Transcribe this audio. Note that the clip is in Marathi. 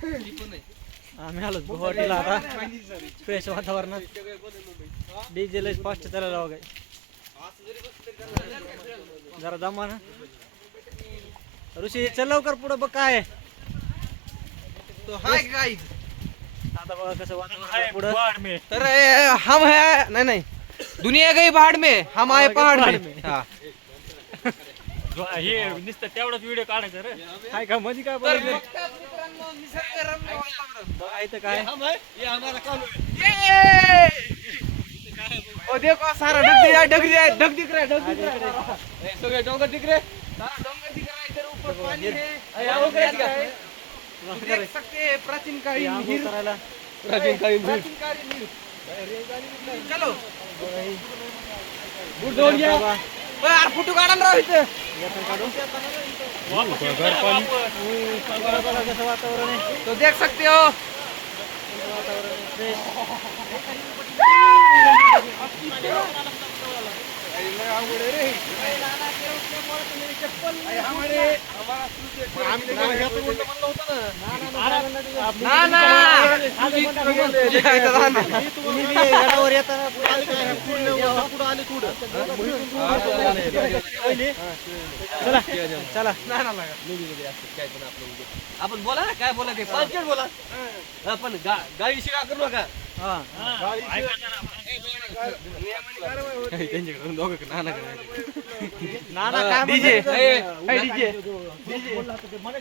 आम्ही आलो गुवाहाटीला आता फ्रेश वातावरणात डीजे लय फास्ट चालायला वगैरे जरा दमा ना ऋषी चल लवकर पुढं बघ काय आहे. तो हाय गाइस आता बघा कसं वातावरण पुढं तर हम है नहीं दुनिया गई पहाड़ में हम आए पहाड़ में हाँ हे नुसतं तेवढाच व्हिडिओ काढायचा रे काय का मध्ये काय तर बोलायचं बघतात मित्रांनो निसर्गरम्य वातावरण बघा इथं काय ये ओ देखो सारा ढग दिख रहा है ढग दिख रहा है ढग दिख रहा है ढग दिख रहा है सगळे डोंगर दिख रहे सारा डोंगर दिख रहा है इधर ऊपर पानी है यहाँ देख सकते हैं प्राचीन कालीन हीर करायला प्राचीन कालीन हीर चलो बुट दोन घ्या यार फोटो काढा ना राव इथं कसं वातावरण आहे तो देख सकते हो वातावरण फ्रेश चला आपण बोला ना काय बोला ते पाचशे बोला आपण गाडी शिका करू नका त्यांच्याकडून दोघं नाना नाना काय डीजे डीजे